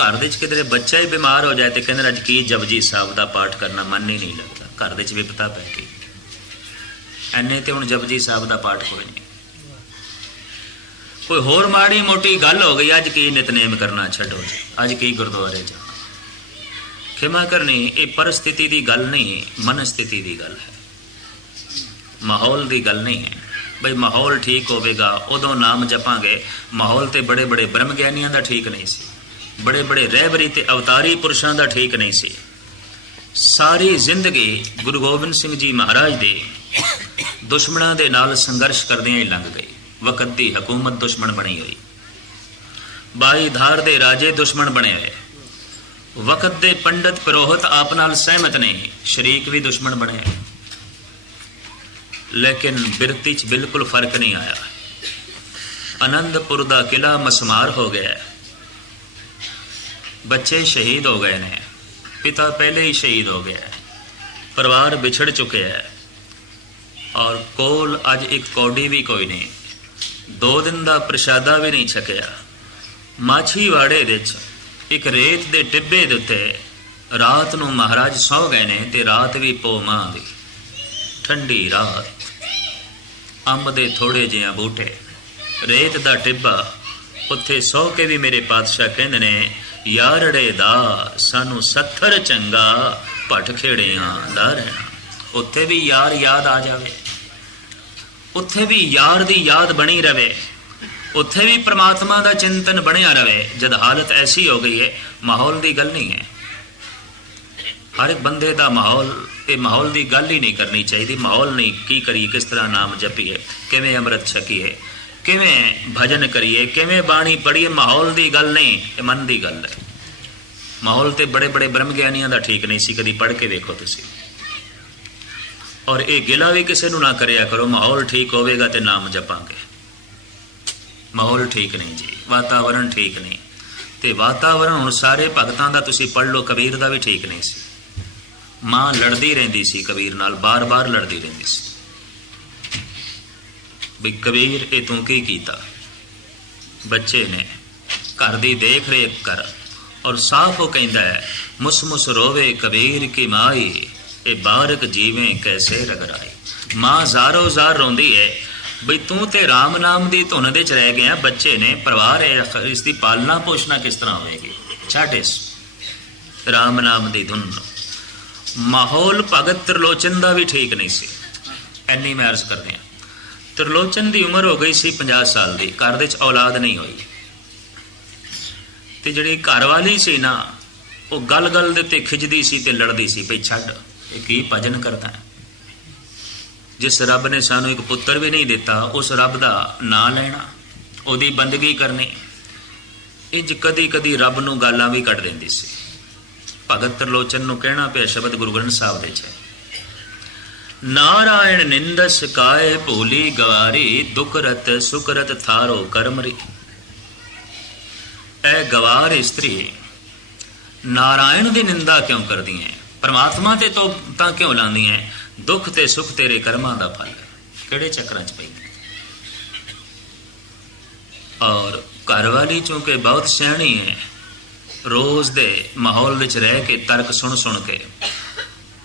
ਘਰ ਦੇ ਵਿੱਚ ਕਿਧਰੇ ਬੱਚਾ ਹੀ ਬਿਮਾਰ ਹੋ ਜਾਏ ਤੇ ਕਹਿੰਦੇ ਅੱਜ ਕੀ ਜਪਜੀ ਸਾਹਿਬ ਦਾ ਪਾਠ ਕਰਨਾ, ਮਨ ਹੀ ਨਹੀਂ ਲੱਗਦਾ। ਘਰ ਦੇ ਵਿੱਚ ਵਿਪਤਾ ਪੈ ਗਈ। ਐਨੇ ਤੇ ਹੁਣ ਜਪਜੀ ਸਾਹਿਬ ਦਾ ਪਾਠ ਕੋਈ ਨਹੀਂ। ਕੋਈ ਹੋਰ ਮਾੜੀ ਮੋਟੀ ਗੱਲ ਹੋ ਗਈ, ਅੱਜ ਕੀ ਨਿਤਨੇਮ ਕਰਨਾ ਛੱਡੋ ਅੱਜ ਕੀ ਗੁਰਦੁਆਰੇ ਜਾ ਖਿਮਾ ਕਰਨੀ, ਇਹ ਪਰਿਸਥਿਤੀ ਦੀ ਗੱਲ ਨਹੀਂ ਮਨ ਸਥਿਤੀ ਦੀ ਗੱਲ ਹੈ। ਮਾਹੌਲ ਦੀ ਗੱਲ ਨਹੀਂ ਹੈ। ਬਈ ਮਾਹੌਲ ਠੀਕ ਹੋਵੇਗਾ, ਉਦੋਂ ਨਾਮ ਜਪਾਂਗੇ। ਮਾਹੌਲ ਤੇ ਬੜੇ ਬੜੇ ਬ੍ਰਹਮ ਗਿਆਨੀਆਂ ਦਾ ਠੀਕ ਨਹੀਂ ਸੀ। ਬੜੇ ਬੜੇ ਰਹਿਬਰੀ ਤੇ ਅਵਤਾਰੀ ਪੁਰਸ਼ਾਂ ਦਾ ਠੀਕ ਨਹੀਂ ਸੀ। ਸਾਰੀ ਜ਼ਿੰਦਗੀ ਗੁਰੂ ਗੋਬਿੰਦ ਸਿੰਘ ਜੀ ਮਹਾਰਾਜ ਦੇ ਦੁਸ਼ਮਣਾਂ ਦੇ ਨਾਲ ਸੰਘਰਸ਼ ਕਰਦਿਆਂ ਹੀ ਲੰਘ ਗਈ। ਵਕਤ ਦੀ ਹਕੂਮਤ ਦੁਸ਼ਮਣ ਬਣੀ ਹੋਈ। ਬਾਈ ਧਾਰ ਦੇ ਰਾਜੇ ਦੁਸ਼ਮਣ ਬਣੇ ਹੋਏ। ਵਕਤ ਦੇ ਪੰਡਤ ਪ੍ਰੋਹਤ ਆਪ ਨਾਲ ਸਹਿਮਤ ਨਹੀਂ, ਸ਼ਰੀਕ ਵੀ ਦੁਸ਼ਮਣ ਬਣੇ ਹੋਏ। ਲੇਕਿਨ ਬਿਰਤੀ 'ਚ ਬਿਲਕੁਲ ਫ਼ਰਕ ਨਹੀਂ ਆਇਆ। ਅਨੰਦਪੁਰ ਦਾ ਕਿਲਾ ਮਸਮਾਰ ਹੋ ਗਿਆ। ਹੈ। ਬੱਚੇ ਸ਼ਹੀਦ ਹੋ ਗਏ ਨੇ। ਪਿਤਾ ਪਹਿਲੇ ਹੀ ਸ਼ਹੀਦ ਹੋ ਗਿਆ ਹੈ। ਪਰਿਵਾਰ ਵਿਛੜ ਚੁੱਕਿਆ ਹੈ। ਔਰ ਕੋਲ ਅੱਜ ਇੱਕ ਕੌਡੀ ਵੀ ਕੋਈ ਨਹੀਂ। ਦੋ ਦਿਨ ਦਾ ਪ੍ਰਸ਼ਾਦਾ ਵੀ ਨਹੀਂ ਛਕਿਆ। ਮਾਛੀਵਾੜੇ ਵਿੱਚ ਇੱਕ ਰੇਤ ਦੇ ਟਿੱਬੇ ਦੇ ਉੱਤੇ ਰਾਤ ਨੂੰ ਮਹਾਰਾਜ ਸੌ ਗਏ ਨੇ ਤੇ ਰਾਤ ਵੀ ਪੋ ਮਾਂ ਦੀ। ਠੰਡੀ ਰਾਤ। ਅੰਬ ਦੇ ਥੋੜੇ ਜਿਹੇ ਬੂਟੇ। ਰੇਤ ਦਾ ਟਿੱਬਾ ਉੱਥੇ ਸੌ ਕੇ ਵੀ ਮੇਰੇ ਪਾਤਸ਼ਾਹ ਕਹਿੰਦੇ ਨੇ ਯਾਰੜੇ ਦਾ ਸਾਨੂੰ ਸੱਥਰ ਚੰਗਾ ਭਟ ਖੇੜਿਆਂ ਦਾ ਰਹਿਣਾ। ਉੱਥੇ ਵੀ ਯਾਰ ਯਾਦ ਆ ਜਾਵੇ। ਉੱਥੇ ਵੀ ਯਾਰ ਦੀ ਯਾਦ ਬਣੀ ਰਵੇ। ਉੱਥੇ ਵੀ ਪ੍ਰਮਾਤਮਾ ਦਾ ਚਿੰਤਨ ਬਣਿਆ ਰਵੇ। ਜਦ ਹਾਲਤ ਐਸੀ ਹੋ ਗਈ ਹੈ, ਮਾਹੌਲ ਦੀ ਗੱਲ ਨਹੀਂ ਹੈ। ਹਰ ਇੱਕ ਬੰਦੇ ਦਾ ਮਾਹੌਲ, ਇਹ ਮਾਹੌਲ ਦੀ ਗੱਲ ਹੀ ਨਹੀਂ ਕਰਨੀ ਚਾਹੀਦੀ। ਮਾਹੌਲ ਨਹੀਂ, ਕੀ ਕਰੀਏ, ਕਿਸ ਤਰ੍ਹਾਂ ਨਾਮ ਜਪੀਏ, ਕਿਵੇਂ ਅੰਮ੍ਰਿਤ ਛਕੀਏ। ਕਿਵੇਂ ਭਜਨ ਕਰੀਏ, ਕਿਵੇਂ ਬਾਣੀ ਪੜ੍ਹੀਏ, ਮਾਹੌਲ ਦੀ ਗੱਲ ਨਹੀਂ, ਇਹ ਮਨ ਦੀ ਗੱਲ ਹੈ। ਮਾਹੌਲ ਤੇ ਬੜੇ ਬੜੇ ਬ੍ਰਹਮ ਗਿਆਨੀਆਂ ਦਾ ਠੀਕ ਨਹੀਂ ਸੀ, ਕਦੀ ਪੜ੍ਹ ਕੇ ਵੇਖੋ ਤੁਸੀਂ। ਔਰ ਇਹ ਗਿਲਾ ਵੀ ਕਿਸੇ ਨੂੰ ਨਾ ਕਰਿਆ ਕਰੋ, ਮਾਹੌਲ ਠੀਕ ਹੋਵੇਗਾ ਤੇ ਨਾਮ ਜਪਾਂਗੇ। ਮਾਹੌਲ ਠੀਕ ਨਹੀਂ ਜੀ, ਵਾਤਾਵਰਣ ਠੀਕ ਨਹੀਂ। ਤੇ ਵਾਤਾਵਰਣ ਹੁਣ ਸਾਰੇ ਭਗਤਾਂ ਦਾ ਤੁਸੀਂ ਪੜ੍ਹ ਲਓ, ਕਬੀਰ ਦਾ ਵੀ ਠੀਕ ਨਹੀਂ ਸੀ। ਮਾਂ ਲੜਦੀ ਰਹਿੰਦੀ ਸੀ ਕਬੀਰ ਨਾਲ, ਬਾਰ-ਬਾਰ ਲੜਦੀ ਰਹਿੰਦੀ ਸੀ। ਵੀ ਕਬੀਰ ਇਹ ਤੂੰ ਕੀ ਕੀਤਾ? ਬੱਚੇ ਨੇ ਘਰ ਦੀ ਦੇਖ ਰੇਖ ਕਰ ਔਰ ਸਾਫ਼ ਉਹ ਕਹਿੰਦਾ ਹੈ, ਮੁਸ ਮੁਸ ਰੋਵੇ ਕਬੀਰ ਕੀ ਮਾਈ, ਇਹ ਬਾਰਕ ਜੀਵੇਂ ਕੈਸੇ ਰਗਰਾਈ ਮਾਂ ਜ਼ਾਰੋ ਜ਼ਾਰ ਰੋਂਦੀ ਹੈ ਬਈ ਤੂੰ ਤੇ RAM ਨਾਮ ਦੀ ਧੁਨ ਦੇ ਚ ਰਹਿ ਗਿਆ, ਬੱਚੇ ਨੇ ਪਰਿਵਾਰ ਹੈ ਇਸ ਦੀ ਪਾਲਣਾ ਪੋਸ਼ਣਾ ਕਿਸ ਤਰ੍ਹਾਂ ਹੋਵੇਗੀ? ਛੱਡ ਇਸ RAM ਨਾਮ ਦੀ ਧੁਨ ਮਾਹੌਲ ਭਗਤ ਤ੍ਰਿਲੋਚਨ ਦਾ ਵੀ ਠੀਕ ਨਹੀਂ ਸੀ। ਐਨੀ ਮੈਂ ਅਰਜ਼ ਕਰਦੇ ਹਾਂ। ਤਰਲੋਚਨ ਦੀ ਉਮਰ ਹੋ ਗਈ ਸੀ 50 ਸਾਲ ਦੀ। ਘਰ ਦੇ ਵਿੱਚ ਔਲਾਦ ਨਹੀਂ ਹੋਈ। ਤੇ ਜਿਹੜੀ ਘਰ ਵਾਲੀ ਸੀ ਨਾ, ਉਹ ਗਲ-ਗਲ ਦੇ ਉੱਤੇ ਖਿੱਚਦੀ ਸੀ ਤੇ ਲੜਦੀ ਸੀ, ਭਈ ਛੱਡ, ਇਹ ਕੀ ਭਜਨ ਕਰਦਾ ਹੈ? ਜਿਸ ਰੱਬ ਨੇ ਸਾਨੂੰ ਇੱਕ ਪੁੱਤਰ ਵੀ ਨਹੀਂ ਦਿੱਤਾ, ਉਸ ਰੱਬ ਦਾ ਨਾਂ ਲੈਣਾ, ਉਹਦੀ ਬੰਦਗੀ ਕਰਨੀ। ਇੰਜ ਕਦੀ ਕਦੀ ਰੱਬ ਨੂੰ ਗਾਲਾਂ ਵੀ ਕੱਢ ਦਿੰਦੀ ਸੀ। ਭਗਤ ਤਰਲੋਚਨ ਨੂੰ ਕਹਿਣਾ ਪਿਆ ਸ਼ਬਦ ਗੁਰੂ ਗ੍ਰੰਥ ਸਾਹਿਬ ਦੇ ਚ ਹੈ। ਨਾਰਾਇਣ ਨਿੰਦਸ ਕਾਏ ਭੂਲੀ ਗਵਾਰੀ, ਦੁਖ ਰਤ ਥਾਰੋ ਕਰਮਰੀ ਐ ਗਵਾਰ ਇਸਤਰੀ, ਨਾਰਾਇਣ ਦੀ ਨਿੰਦਾ ਕਿਉਂ ਕਰਦੀ ਹੈ ਪਰਮਾਤਮਾ ਤੇ ਤੋਂ ਤਾਂ ਕਿਉਂ ਲਾਉਂਦੀ ਹੈ ਦੁੱਖ ਤੇ ਸੁਖ ਤੇਰੇ ਕਰਮਾਂ ਦਾ ਫਲ ਕਿਹੜੇ ਚੱਕਰਾਂ 'ਚ ਪਈ ਔਰ ਘਰ ਵਾਲੀ ਚੂੰਕਿ ਬਹੁਤ ਸਿਆਣੀ ਹੈ ਰੋਜ਼ ਦੇ ਮਾਹੌਲ ਵਿੱਚ ਰਹਿ ਕੇ ਤਰਕ ਸੁਣ ਸੁਣ ਕੇ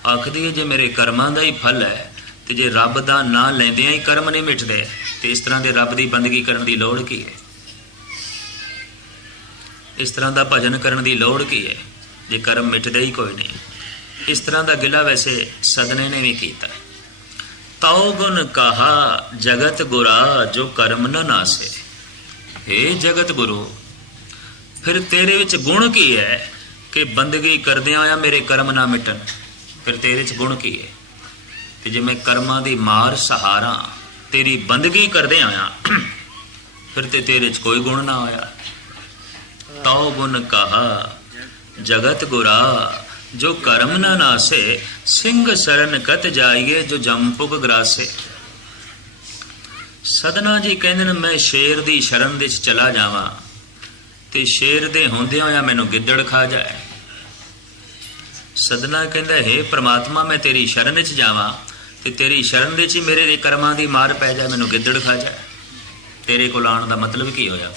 ਆਖਦੀ ਹੈ, ਜੇ ਮੇਰੇ ਕਰਮਾਂ ਦਾ ਹੀ ਫਲ ਹੈ ਤੇ ਜੇ ਰੱਬ ਦਾ ਨਾਂ ਲੈਂਦਿਆਂ ਹੀ ਕਰਮ ਨਹੀਂ ਮਿਟਦੇ, ਤੇ ਇਸ ਤਰ੍ਹਾਂ ਦੇ ਰੱਬ ਦੀ ਬੰਦਗੀ ਕਰਨ ਦੀ ਲੋੜ ਕੀ ਹੈ? ਇਸ ਤਰ੍ਹਾਂ ਦਾ ਭਜਨ ਕਰਨ ਦੀ ਲੋੜ ਕੀ ਹੈ? ਜੇ ਕਰਮ ਮਿਟਦੇ ਹੀ ਕੋਈ ਨਹੀਂ। ਇਸ ਤਰ੍ਹਾਂ ਦਾ ਗਿਲਾ ਵੈਸੇ ਸਦਨੇ ਨੇ ਵੀ ਕੀਤਾ ਤਉ ਗੁਣ ਕਹਾ, ਜਗਤ ਗੁਰਾ, ਜੋ ਕਰਮ ਨ ਨਾਸੇ। ਏ ਜਗਤ ਗੁਰੂ, ਫਿਰ ਤੇਰੇ ਵਿੱਚ ਗੁਣ ਕੀ ਹੈ ਕਿ ਬੰਦਗੀ ਕਰਦਿਆਂ ਆ ਮੇਰੇ ਕਰਮ ਨਾ ਮਿਟਣ? ਫਿਰ ਤੇਰੇ 'ਚ ਗੁਣ ਕੀ ਹੈ? ਤੇ ਜੇ ਮੈਂ ਕਰਮਾਂ ਦੀ ਮਾਰ ਸਹਾਰਾ ਤੇਰੀ ਬੰਦਗੀ ਕਰਦੇ ਆਇਆ, ਫਿਰ ਤੇ ਤੇਰੇ ਚ ਕੋਈ ਗੁਣ ਨਾ ਆਇਆ। ਤਉ ਗੁਣ ਕਹਾ, ਜਗਤ ਗੁਰਾ, ਜੋ ਕਰਮ ਨਾ ਨਾਸੇ, ਸਿੰਘ ਸਰਨ ਕਤ ਜਾਈਏ, ਜੋ ਜੰਪੁਕ ਗਰਾਸੇ। ਸਦਨਾ ਜੀ ਕਹਿੰਦੇ ਨੇ, ਮੈਂ ਸ਼ੇਰ ਦੀ ਸ਼ਰਨ ਦੇ ਵਿੱਚ ਚਲਾ ਜਾਵਾਂ, ਤੇ ਸ਼ੇਰ ਦੇ ਹੁੰਦਿਆਂ ਹੋਇਆ ਮੈਨੂੰ ਗਿੱਦੜ ਖਾ ਜਾਏ। ਸਦਨਾ ਕਹਿੰਦਾ, ਹੈ ਪ੍ਰਮਾਤਮਾ, ਮੈਂ ਤੇਰੀ ਸ਼ਰਨ ਵਿੱਚ ਜਾਵਾਂ ਤੇ ਤੇਰੀ ਸ਼ਰਨ ਵਿੱਚ ਹੀ ਮੇਰੇ ਦੇ ਕਰਮਾਂ ਦੀ ਮਾਰ ਪੈ ਜਾ ਮੈਨੂੰ ਗਿੱਦੜ ਖਾ ਜਾ ਤੇਰੇ ਕੋਲ ਆਉਣ ਦਾ ਮਤਲਬ ਕੀ ਹੋਇਆ?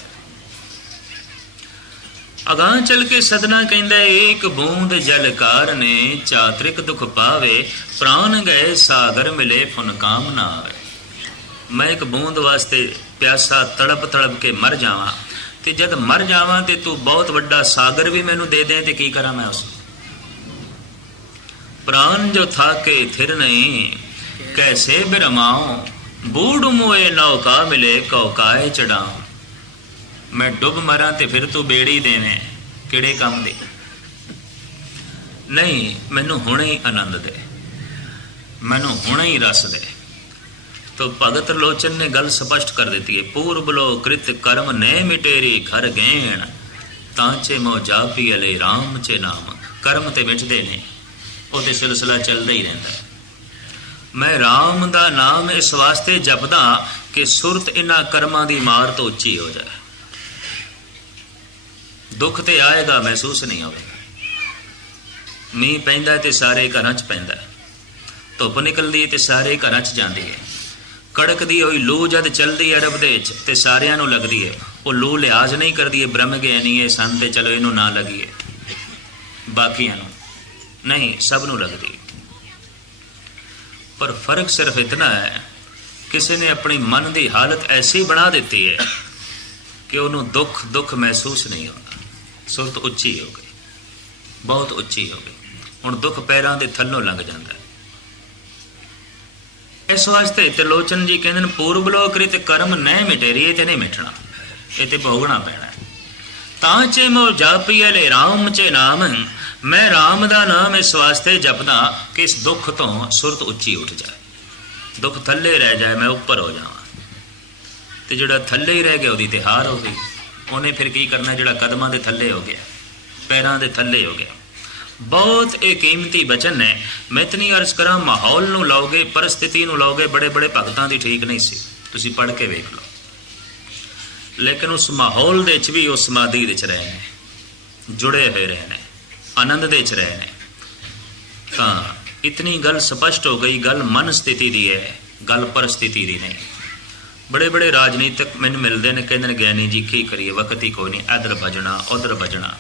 ਅਗਾਹ ਚੱਲ ਕੇ ਸਦਨਾ ਕਹਿੰਦਾ, ਏਕ ਬੂੰਦ ਜਲ ਕਾਰਨੇ, ਚਾਤ੍ਰਿਕ ਦੁਖ ਪਾਵੇ, ਪ੍ਰਾਨ ਗਏ ਸਾਗਰ ਮਿਲੇ ਫੁਨਕਾਮ ਨਾ ਆਵੇ। ਮੈਂ ਇੱਕ ਬੂੰਦ ਵਾਸਤੇ ਪਿਆਸਾ ਤੜਪ ਤੜਪ ਕੇ ਮਰ ਜਾਵਾਂ ਤੇ ਜਦ ਮਰ ਜਾਵਾਂ ਤੇ ਤੂੰ ਬਹੁਤ ਵੱਡਾ ਸਾਗਰ ਵੀ ਮੈਨੂੰ ਦੇ ਦੇ ਤੇ ਕੀ ਕਰਾਂ ਮੈਂ ਉਸ ਨੂੰ? ਪ੍ਰਾਨ ਜੋ ਥਾਕੇ ਥਿਰ ਨਹੀਂ, ਕੈਸੇ ਬਿਰਮਾਉ, ਬੂੜ ਮੋਏ ਨੌਕਾ ਮਿਲੇ ਕੌਕਾਏ ਚੜਾਉ। ਮੈਂ ਡੁੱਬ ਮਰਾਂ ਤੇ ਫਿਰ ਤੂੰ ਬੇੜੀ ਦੇਵੇਂ, ਕਿਹੜੇ ਕੰਮ ਦੀ? ਨਹੀਂ, ਮੈਨੂੰ ਹੁਣੇ ਹੀ ਆਨੰਦ ਦੇ, ਮੈਨੂੰ ਹੁਣੇ ਹੀ ਰਸ ਦੇ। ਤੋ ਭਗਤ ਲੋਚਨ ਨੇ ਗੱਲ ਸਪਸ਼ਟ ਕਰ ਦਿੱਤੀ ਹੈ, ਪੂਰਬ ਲੋ ਕ੍ਰਿਤ ਕਰਮ ਨੇ ਮਿਟੇਰੀ ਘਰ ਗੇਣ ਤਾਂ ਚੇ ਮੋ ਜਾਪੀ ਅਲੇ RAM ਚੇ ਨਾਮ, ਕਰਮ ਤੇ ਮਿਟਦੇ ਨੇ। ਉਹ ਤੇ ਸਿਲਸਿਲਾ ਚੱਲਦਾ ਹੀ ਰਹਿੰਦਾ ਮੈਂ RAM ਦਾ ਨਾਮ ਇਸ ਵਾਸਤੇ ਜਪਦਾ ਕਿ ਸੁਰਤ ਇਹਨਾਂ ਕਰਮਾਂ ਦੀ ਮਾਰ ਤੋਂ ਉੱਚੀ ਹੋ ਜਾਏ। ਦੁੱਖ ਤੇ ਆਏਗਾ ਮਹਿਸੂਸ ਨਹੀਂ ਹੋਵੇਗਾ ਮੀਂਹ ਪੈਂਦਾ ਤੇ ਸਾਰੇ ਘਰਾਂ 'ਚ ਪੈਂਦਾ ਧੁੱਪ ਨਿਕਲਦੀ ਤੇ ਸਾਰੇ ਘਰਾਂ 'ਚ ਜਾਂਦੀ ਹੈ। ਕੜਕਦੀ ਹੋਈ ਲੂ ਜਦ ਚੱਲਦੀ ਅਰਬ ਦੇ ਵਿੱਚ ਤੇ ਸਾਰਿਆਂ ਨੂੰ ਲੱਗਦੀ ਹੈ। ਉਹ ਲੂ ਲਿਹਾਜ਼ ਨਹੀਂ ਕਰਦੀ ਹੈ, ਬ੍ਰਹਮ ਗਿਆਨੀ ਹੈ, ਸੰਤ ਹੈ, ਚਲੋ ਇਹਨੂੰ ਨਾ ਲੱਗੀਏ। ਬਾਕੀਆਂ ਨੂੰ। ਨਹੀਂ, ਸਭ ਨੂੰ ਲੱਗਦੀ। ਪਰ ਫ਼ਰਕ ਸਿਰਫ ਇਤਨਾ ਹੈ, ਕਿਸੇ ਨੇ ਆਪਣੀ ਮਨ ਦੀ ਹਾਲਤ ਐਸੀ ਬਣਾ ਦਿੱਤੀ ਹੈ ਕਿ ਉਹਨੂੰ ਦੁੱਖ ਦੁੱਖ ਮਹਿਸੂਸ ਨਹੀਂ ਹੁੰਦਾ। ਸੁਰਤ ਉੱਚੀ ਹੋ ਗਈ। ਬਹੁਤ ਉੱਚੀ ਹੋ ਗਈ। ਹੁਣ ਦੁੱਖ ਪੈਰਾਂ ਦੇ ਥੱਲੋਂ ਲੰਘ ਜਾਂਦਾ ਇਸ ਵਾਸਤੇ ਤਿਲੋਚਨ ਜੀ ਕਹਿੰਦੇ ਨੇ, ਪੂਰਬ ਲੋਕ੍ਰਿਤ ਕਰਮ ਨਹੀਂ ਮਿਟੇਰੀ ਤੇ ਨਹੀਂ ਮਿਟਣਾ। ਇਹ ਤੇ ਭੋਗਣਾ ਪੈਣਾ ਤਾਂ ਚੇ ਮੋ ਜਾਪੀਏ ਲੈ ਰਾਮ ਚੇ ਨਾਮ। ਮੈਂ RAM ਦਾ ਨਾਮ ਇਸ ਵਾਸਤੇ ਜਪਦਾ ਕਿ ਇਸ ਦੁੱਖ ਤੋਂ ਸੁਰਤ ਉੱਚੀ ਉੱਠ ਜਾਏ। ਦੁੱਖ ਥੱਲੇ ਰਹਿ ਜਾਏ, ਮੈਂ ਉੱਪਰ ਹੋ ਜਾਵਾਂ। ਤੇ ਜਿਹੜਾ ਥੱਲੇ ਹੀ ਰਹਿ ਗਿਆ, ਉਹਦੀ ਤੇ ਹਾਰ ਹੋ ਗਈ। ਉਹਨੇ ਫਿਰ ਕੀ ਕਰਨਾ, ਜਿਹੜਾ ਕਦਮਾਂ ਦੇ ਥੱਲੇ ਹੋ ਗਿਆ, ਪੈਰਾਂ ਦੇ ਥੱਲੇ ਹੋ ਗਿਆ। ਬਹੁਤ ਇਹ ਕੀਮਤੀ ਬਚਨ ਨੇ ਮੈਂ ਇਤਨੀ ਅਰਜ਼ ਕਰਾਂ, ਮਾਹੌਲ ਨੂੰ ਲਾਓਗੇ, ਪਰਿਸਥਿਤੀ ਨੂੰ ਲਾਓਗੇ, ਬੜੇ ਬੜੇ ਭਗਤਾਂ ਦੀ ਠੀਕ ਨਹੀਂ ਸੀ। ਤੁਸੀਂ ਪੜ੍ਹ ਕੇ ਵੇਖ ਲਓ। ਲੇਕਿਨ ਉਸ ਮਾਹੌਲ ਦੇ ਵਿੱਚ ਵੀ ਉਹ ਸਮਾਧੀ ਵਿੱਚ ਰਹੇ ਨੇ ਜੁੜੇ ਹੋਏ ਰਹੇ ਨੇ ਆਨੰਦ ਦੇ ਵਿੱਚ ਰਹੇ ਨੇ ਤਾਂ ਇਤਨੀ ਗੱਲ ਸਪਸ਼ਟ ਹੋ ਗਈ, ਗੱਲ ਮਨ ਸਥਿਤੀ ਦੀ ਹੈ, ਗੱਲ ਪਰਿਸਥਿਤੀ ਦੀ ਨਹੀਂ। ਬੜੇ ਬੜੇ ਰਾਜਨੀਤਿਕ ਮੈਨੂੰ ਮਿਲਦੇ ਨੇ, ਕਹਿੰਦੇ ਨੇ ਗਿਆਨੀ ਜੀ, ਕੀ ਕਰੀਏ, ਵਕਤ ਹੀ ਕੋਈ ਨਹੀਂ, ਇਧਰ ਭਜਣਾ ਉਧਰ ਭਜਣਾ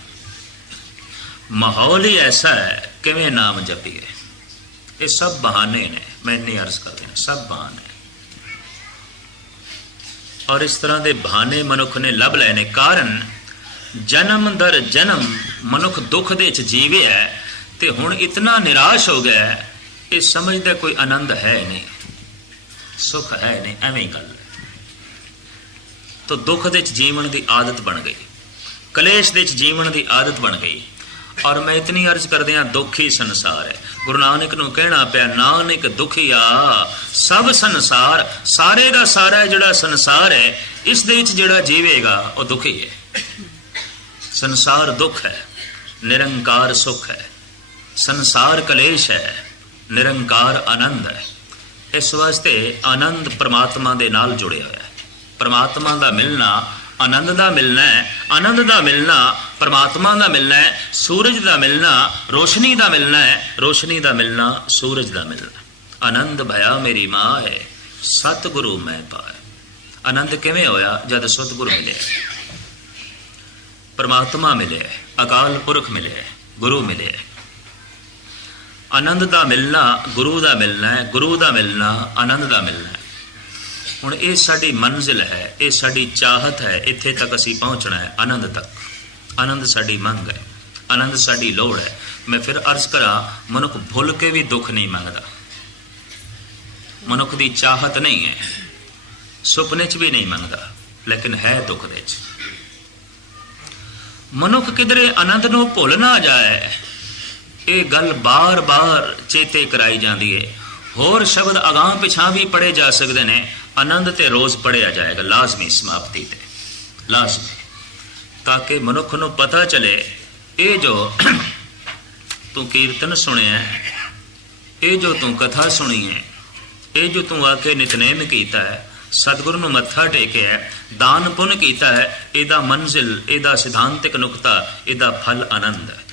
ਮਾਹੌਲ ਹੀ ਐਸਾ ਹੈ, ਕਿਵੇਂ ਨਾਮ ਜਪੀਏ। ਇਹ ਸਭ ਬਹਾਨੇ ਨੇ, ਮੈਂ ਇੰਨੀ ਅਰਜ਼ ਕਰ ਸਭ ਬਹਾਨੇ। ਔਰ ਇਸ ਤਰ੍ਹਾਂ ਦੇ ਬਹਾਨੇ ਮਨੁੱਖ ਨੇ ਲੱਭ ਲਏ ਨੇ, ਕਾਰਨ ਜਨਮ ਦਰ ਜਨਮ, ਮਨੁੱਖ ਦੁੱਖ ਦੇ ਵਿੱਚ ਜੀਵਿਆ ਤੇ ਹੁਣ ਇਤਨਾ ਨਿਰਾਸ਼ ਹੋ ਗਿਆ ਇਹ ਸਮਝਦਾ ਕੋਈ ਆਨੰਦ ਹੈ ਨਹੀਂ, ਸੁਖ ਹੈ ਨਹੀਂ, ਐਵੇਂ ਗੱਲ ਹੈ। ਤੋ ਦੁੱਖ ਦੇ ਵਿੱਚ ਜੀਵਨ ਦੀ ਆਦਤ ਬਣ ਗਈ, ਕਲੇਸ਼ ਦੇ ਵਿੱਚ ਜੀਵਨ ਦੀ ਆਦਤ ਬਣ ਗਈ, ਔਰ ਮੈਂ ਇਤਨੀ ਅਰਜ਼ ਕਰਦਿਆਂ ਦੁਖੀ ਸੰਸਾਰ ਹੈ। ਗੁਰੂ ਨਾਨਕ ਨੂੰ ਕਹਿਣਾ ਪਿਆ, ਨਾਨਕ ਦੁਖੀਆ, ਸਭ ਸੰਸਾਰ, ਸਾਰੇ ਦਾ ਸਾਰਾ ਜਿਹੜਾ ਸੰਸਾਰ ਹੈ, ਇਸ ਦੇ ਵਿੱਚ ਜਿਹੜਾ ਜੀਵੇਗਾ, ਉਹ ਦੁਖੀ ਹੈ। ਸੰਸਾਰ ਦੁੱਖ ਹੈ, ਨਿਰੰਕਾਰ ਸੁਖ ਹੈ। ਸੰਸਾਰ ਕਲੇਸ਼ ਹੈ, ਨਿਰੰਕਾਰ ਆਨੰਦ ਹੈ। ਇਸ ਵਾਸਤੇ ਆਨੰਦ ਪ੍ਰਮਾਤਮਾ ਦੇ ਨਾਲ ਜੁੜਿਆ ਹੋਇਆ ਹੈ। ਪ੍ਰਮਾਤਮਾ ਦਾ ਮਿਲਣਾ ਆਨੰਦ ਦਾ ਮਿਲਣਾ ਹੈ, ਆਨੰਦ ਦਾ ਮਿਲਣਾ ਪ੍ਰਮਾਤਮਾ ਦਾ ਮਿਲਣਾ ਹੈ, ਸੂਰਜ ਦਾ ਮਿਲਣਾ ਰੋਸ਼ਨੀ ਦਾ ਮਿਲਣਾ ਹੈ, ਰੋਸ਼ਨੀ ਦਾ ਮਿਲਣਾ ਸੂਰਜ ਦਾ ਮਿਲਣਾ। ਆਨੰਦ ਭਇਆ ਮੇਰੀ ਮਾਂ ਹੈ, ਸਤਿਗੁਰੂ ਮੈਂ ਪਾਇਆ। ਆਨੰਦ ਕਿਵੇਂ ਹੋਇਆ ਜਦ ਸਤਿਗੁਰੂ ਮਿਲਿਆ? ਪਰਮਾਤਮਾ ਮਿਲੇ, ਅਕਾਲ ਪੁਰਖ ਮਿਲੇ, ਗੁਰੂ ਮਿਲੇ। ਆਨੰਦ ਦਾ ਮਿਲਣਾ, ਗੁਰੂ ਦਾ ਮਿਲਣਾ ਹੈ, ਗੁਰੂ ਦਾ ਮਿਲਣਾ, ਆਨੰਦ ਦਾ ਮਿਲਣਾ ਹੈ। ਹੁਣ ਇਹ ਸਾਡੀ ਮੰਜ਼ਿਲ ਹੈ, ਇਹ ਸਾਡੀ ਚਾਹਤ ਹੈ, ਇੱਥੇ ਤੱਕ ਅਸੀਂ ਪਹੁੰਚਣਾ ਹੈ, ਆਨੰਦ ਤੱਕ। ਆਨੰਦ ਸਾਡੀ ਮੰਗ ਹੈ, ਆਨੰਦ ਸਾਡੀ ਲੋੜ ਹੈ। ਮੈਂ ਫਿਰ ਅਰਜ਼ ਕਰਾਂ, ਮਨੁੱਖ ਭੁੱਲ ਕੇ ਵੀ ਦੁੱਖ ਨਹੀਂ ਮੰਗਦਾ। ਮਨੁੱਖ ਦੀ ਚਾਹਤ ਨਹੀਂ ਹੈ, ਸੁਪਨੇ 'ਚ ਵੀ ਨਹੀਂ ਮੰਗਦਾ, ਲੇਕਿਨ ਹੈ ਦੁੱਖ ਦੇ 'ਚ। ਮਨੁੱਖ ਕਿਧਰੇ ਆਨੰਦ ਨੂੰ ਭੁੱਲ ਨਾ ਜਾਏ। ਇਹ ਗੱਲ ਬਾਰ-ਬਾਰ ਚੇਤੇ ਕਰਾਈ ਜਾਂਦੀ ਹੈ ਹੋਰ ਸ਼ਬਦ ਅਗਾਹ ਪਿਛਾਂ ਵੀ ਪੜੇ ਜਾ ਸਕਦੇ ਨੇ। ਆਨੰਦ ਤੇ ਰੋਜ਼ ਪੜਿਆ ਜਾਏਗਾ, ਲਾਜ਼ਮੀ ਸਮਾਪਤੀ ਤੇ। ਲਾਜ਼ਮੀ। ਤਾਂ ਕਿ ਮਨੁੱਖ ਨੂੰ ਪਤਾ ਚਲੇ, ਇਹ ਜੋ ਤੂੰ ਕੀਰਤਨ ਸੁਣਿਆ, ਇਹ ਜੋ ਤੂੰ ਕਥਾ ਸੁਣੀ ਹੈ ਇਹ ਜੋ ਤੂੰ ਆ ਕੇ ਨਿਤਨੇਮ ਕੀਤਾ ਹੈ ਸਤਿਗੁਰੂ ਨੂੰ ਮੱਥਾ ਟੇਕਿਆ ਹੈ, ਦਾਨ ਪੁੰਨ ਕੀਤਾ ਹੈ ਇਹਦਾ ਮੰਜ਼ਿਲ ਇਹਦਾ ਸਿਧਾਂਤਿਕ ਨੁਕਤਾ ਇਹਦਾ ਫਲ ਆਨੰਦ ਹੈ।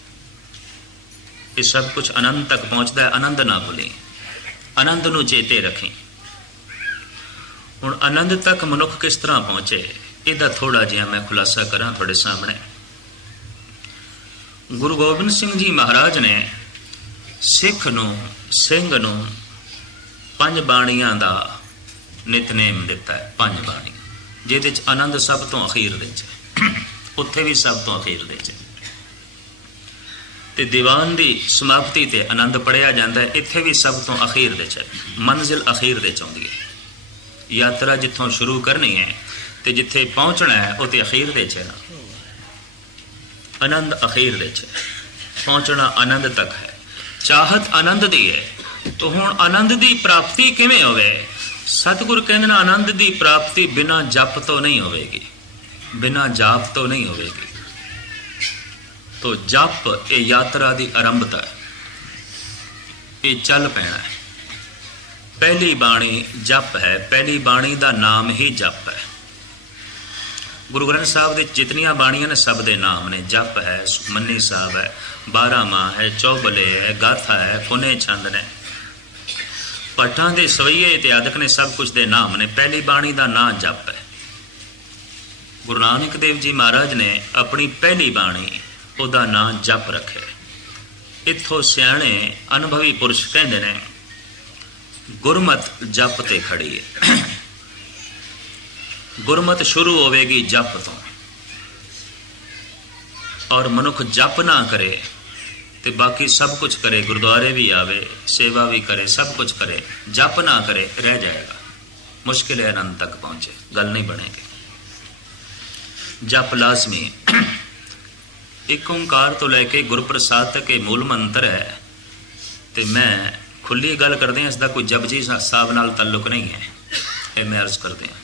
ਇਹ ਸਭ ਕੁਝ ਆਨੰਦ ਤੱਕ ਪਹੁੰਚਦਾ ਹੈ ਆਨੰਦ ਨਾ ਭੁੱਲੀ। ਆਨੰਦ ਨੂੰ ਚੇਤੇ ਰੱਖੇ। ਹੁਣ ਆਨੰਦ ਤੱਕ ਮਨੁੱਖ ਕਿਸ ਤਰ੍ਹਾਂ ਪਹੁੰਚੇ ਇਹਦਾ ਥੋੜਾ ਜਿਹਾ ਮੈਂ ਖੁਲਾਸਾ ਕਰਾਂ ਤੁਹਾਡੇ ਸਾਹਮਣੇ। ਗੁਰੂ ਗੋਬਿੰਦ ਸਿੰਘ ਜੀ ਮਹਾਰਾਜ ਨੇ ਸਿੱਖ ਨੂੰ ਸਿੰਘ ਨੂੰ ਪੰਜ ਬਾਣੀਆਂ ਦਾ ਨਿਤਨੇਮ ਦਿੱਤਾ ਹੈ, ਪੰਜ ਬਾਣੀ ਜਿਹਦੇ ਚ ਆਨੰਦ ਸਭ ਤੋਂ ਅਖੀਰ ਦੇ ਚ ਹੈ। ਉੱਥੇ ਵੀ ਸਭ ਤੋਂ ਅਖੀਰ ਦੇ ਚ ਹੈ। ਤੇ ਦੀਵਾਨ ਦੀ ਸਮਾਪਤੀ ਤੇ ਆਨੰਦ ਪੜਿਆ ਜਾਂਦਾ ਹੈ, ਇੱਥੇ ਵੀ ਸਭ ਤੋਂ ਅਖੀਰ ਦੇ ਚ ਹੈ। ਮੰਜ਼ਿਲ ਅਖੀਰ ਦੇ ਚ ਆਉਂਦੀ ਹੈ ਯਾਤਰਾ ਜਿੱਥੋਂ ਸ਼ੁਰੂ ਕਰਨੀ ਹੈ ਤੇ ਜਿੱਥੇ ਪਹੁੰਚਣਾ ਹੈ, ਉਹ ਤੇ ਅਖੀਰ ਦੇ ਚ ਹੈ ਆਨੰਦ ਅਖੀਰ ਦੇ ਚ ਹੈ। ਪਹੁੰਚਣਾ ਆਨੰਦ ਤੱਕ ਹੈ ਚਾਹਤ ਆਨੰਦ ਦੀ ਹੈ ਤਾਂ ਹੁਣ ਆਨੰਦ ਦੀ ਪ੍ਰਾਪਤੀ ਕਿਵੇਂ ਹੋਵੇ ਸਤਿਗੁਰ ਕਹਿੰਦੇ ਨੇ, ਆਨੰਦ ਦੀ ਪ੍ਰਾਪਤੀ ਬਿਨਾਂ ਜਪ ਤੋਂ ਨਹੀਂ ਹੋਵੇਗੀ। ਬਿਨਾ ਜਾਪ ਤੋਂ ਨਹੀਂ ਹੋਵੇਗੀ। ਤੋ ਜਪ ਇਹ ਯਾਤਰਾ ਦੀ ਆਰੰਭਤਾ ਹੈ। ਇਹ ਚੱਲ ਪੈਣਾ ਹੈ। ਪਹਿਲੀ ਬਾਣੀ ਜਪ ਹੈ। ਪਹਿਲੀ ਬਾਣੀ ਦਾ ਨਾਮ ਹੀ ਜਪ ਹੈ। ਗੁਰੂ ਗ੍ਰੰਥ ਸਾਹਿਬ ਦੇ ਜਿਤਨੀਆਂ ਬਾਣੀਆਂ ਨੇ, ਸਭ ਦੇ ਨਾਮ ਨੇ। ਜਪ ਹੈ ਸੁਖਮਨੀ ਸਾਹਿਬ ਹੈ ਬਾਰਾਮਾ ਹੈ, ਚੌਬਲੇ ਹੈ, ਗਾਥਾ ਹੈ ਕੋਨੇ ਛੰਦ ਨੇ। ਪਠਾਂ ਦੇ ਸਵਈਏ ਇਤਿਆਦਿਕ ਨੇ ਸਭ ਕੁਝ ਦੇ ਨਾਮ ਨੇ, ਪਹਿਲੀ ਬਾਣੀ ਦਾ ਨਾਂ ਜਪ ਹੈ। ਗੁਰੂ ਨਾਨਕ ਦੇਵ ਜੀ ਮਹਾਰਾਜ ਨੇ ਆਪਣੀ ਪਹਿਲੀ ਬਾਣੀ, ਉਹਦਾ ਨਾਂ ਜਪ ਰੱਖਿਆ ਇੱਥੋਂ ਸਿਆਣੇ ਅਨੁਭਵੀ ਪੁਰਸ਼ ਕਹਿੰਦੇ ਨੇ, ਗੁਰਮਤ ਜਪ ਤੇ ਖੜੀ ਹੈ। ਗੁਰਮਤ ਸ਼ੁਰੂ ਹੋਵੇਗੀ ਜਪ ਤੋਂ। ਔਰ ਮਨੁੱਖ ਜਪ ਨਾ ਕਰੇ ਤੇ ਬਾਕੀ ਸਭ ਕੁਝ ਕਰੇ, ਗੁਰਦੁਆਰੇ ਵੀ ਆਵੇ, ਸੇਵਾ ਵੀ ਕਰੇ, ਸਭ ਕੁਝ ਕਰੇ, ਜਪ ਨਾ ਕਰੇ, ਰਹਿ ਜਾਏਗਾ। ਮੁਸ਼ਕਿਲ ਹੈ ਅਨੰਤ ਤੱਕ ਪਹੁੰਚੇ, ਗੱਲ ਨਹੀਂ ਬਣੇਗੀ। ਜਪ ਲਾਜ਼ਮੀ। ਇੱਕ ਓੰਕਾਰ ਤੋਂ ਲੈ ਕੇ ਗੁਰਪ੍ਰਸਾਦ ਤੱਕ ਇਹ ਮੂਲ ਮੰਤਰ ਹੈ। ਤੇ ਮੈਂ ਖੁੱਲੀ ਗੱਲ ਕਰਦੇ ਹਾਂ, ਇਸ ਦਾ ਕੋਈ ਜਪਜੀ ਸਾਹਿਬ ਨਾਲ ਤਾਲੁਕ ਨਹੀਂ ਹੈ। ਇਹ ਮੈਂ ਅਰਜ਼ ਕਰਦੇ ਹਾਂ।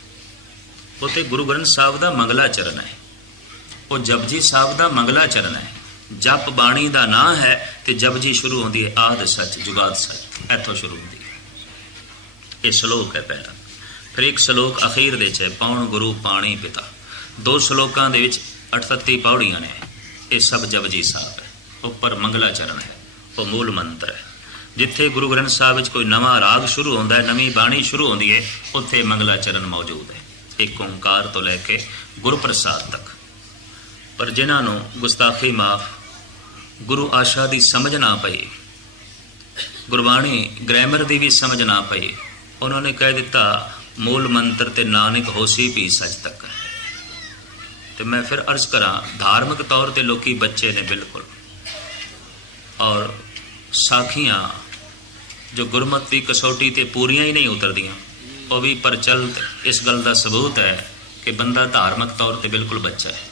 ਉਹ ਗੁਰੂ ਗ੍ਰੰਥ ਸਾਹਿਬ ਦਾ ਮੰਗਲਾ ਚਰਨ ਹੈ। ਉਹ ਜਪਜੀ ਸਾਹਿਬ ਦਾ ਮੰਗਲਾ ਚਰਨ ਹੈ। ਜਪ ਬਾਣੀ ਦਾ ਨਾਂ ਹੈ ਤੇ ਜਪਜੀ ਸ਼ੁਰੂ ਹੁੰਦੀ ਹੈ ਆਦ ਸੱਚ, ਜੁਗਾਦ ਸੱਚ, ਇੱਥੋਂ ਸ਼ੁਰੂ ਹੁੰਦੀ ਹੈ। ਇਹ ਸ਼ਲੋਕ ਹੈ ਪਹਿਲਾ। ਫਿਰ ਇੱਕ ਸ਼ਲੋਕ ਅਖੀਰ ਦੇ ਚ ਹੈ, ਪੌਣ ਗੁਰੂ ਪਾਣੀ ਪਿਤਾ। ਦੋ ਸ਼ਲੋਕਾਂ ਦੇ ਵਿੱਚ 38 ਪੌੜੀਆਂ ਨੇ। ਇਹ ਸਭ ਜਪਜੀ ਸਾਹਿਬ ਹੈ। ਉੱਪਰ ਮੰਗਲਾ ਚਰਨ ਹੈ, ਉਹ ਮੂਲ ਮੰਤਰ ਹੈ। ਜਿੱਥੇ ਗੁਰੂ ਗ੍ਰੰਥ ਸਾਹਿਬ ਵਿੱਚ ਕੋਈ ਨਵਾਂ ਰਾਗ ਸ਼ੁਰੂ ਹੁੰਦਾ ਹੈ, ਨਵੀਂ ਬਾਣੀ ਸ਼ੁਰੂ ਹੁੰਦੀ ਹੈ, ਉੱਥੇ ਮੰਗਲਾ ਚਰਨ ਮੌਜੂਦ ਹੈ। ਇੱਕ ਓੰਕਾਰ ਤੋਂ ਲੈ ਕੇ ਗੁਰਪ੍ਰਸਾਦ ਤੱਕ। ਪਰ ਜਿਨ੍ਹਾਂ ਨੂੰ ਗੁਸਤਾਖੀ ਮਾਫ ਗੁਰੂ ਆਸ਼ਾ ਦੀ ਸਮਝ ਨਾ ਪਈ ਗੁਰਬਾਣੀ ਗ੍ਰਾਮਰ ਦੀ ਵੀ ਸਮਝ ਨਾ ਪਈ ਉਹਨਾਂ ਨੇ ਕਹਿ ਦਿੱਤਾ, ਮੂਲ ਮੰਤਰ ਤੇ ਨਾਨਕ ਹੋਸੀ ਵੀ ਸੱਚ ਤੱਕ। ਤੇ ਮੈਂ ਫਿਰ ਅਰਜ਼ ਕਰਾਂ, ਧਾਰਮਿਕ ਤੌਰ ਤੇ ਲੋਕੀ ਬੱਚੇ ਨੇ ਬਿਲਕੁਲ। ਔਰ ਸਾਖੀਆਂ ਜੋ ਗੁਰਮਤ ਦੀ ਕਸੌਟੀ ਤੇ ਪੂਰੀਆਂ ਹੀ ਨਹੀਂ ਉਤਰਦੀਆਂ, ਉਹ ਵੀ ਪ੍ਰਚਲਿਤ ਇਸ ਗੱਲ ਦਾ ਸਬੂਤ ਹੈ ਕਿ ਬੰਦਾ ਧਾਰਮਿਕ ਤੌਰ ਤੇ ਬਿਲਕੁਲ ਬੱਚਾ ਹੈ।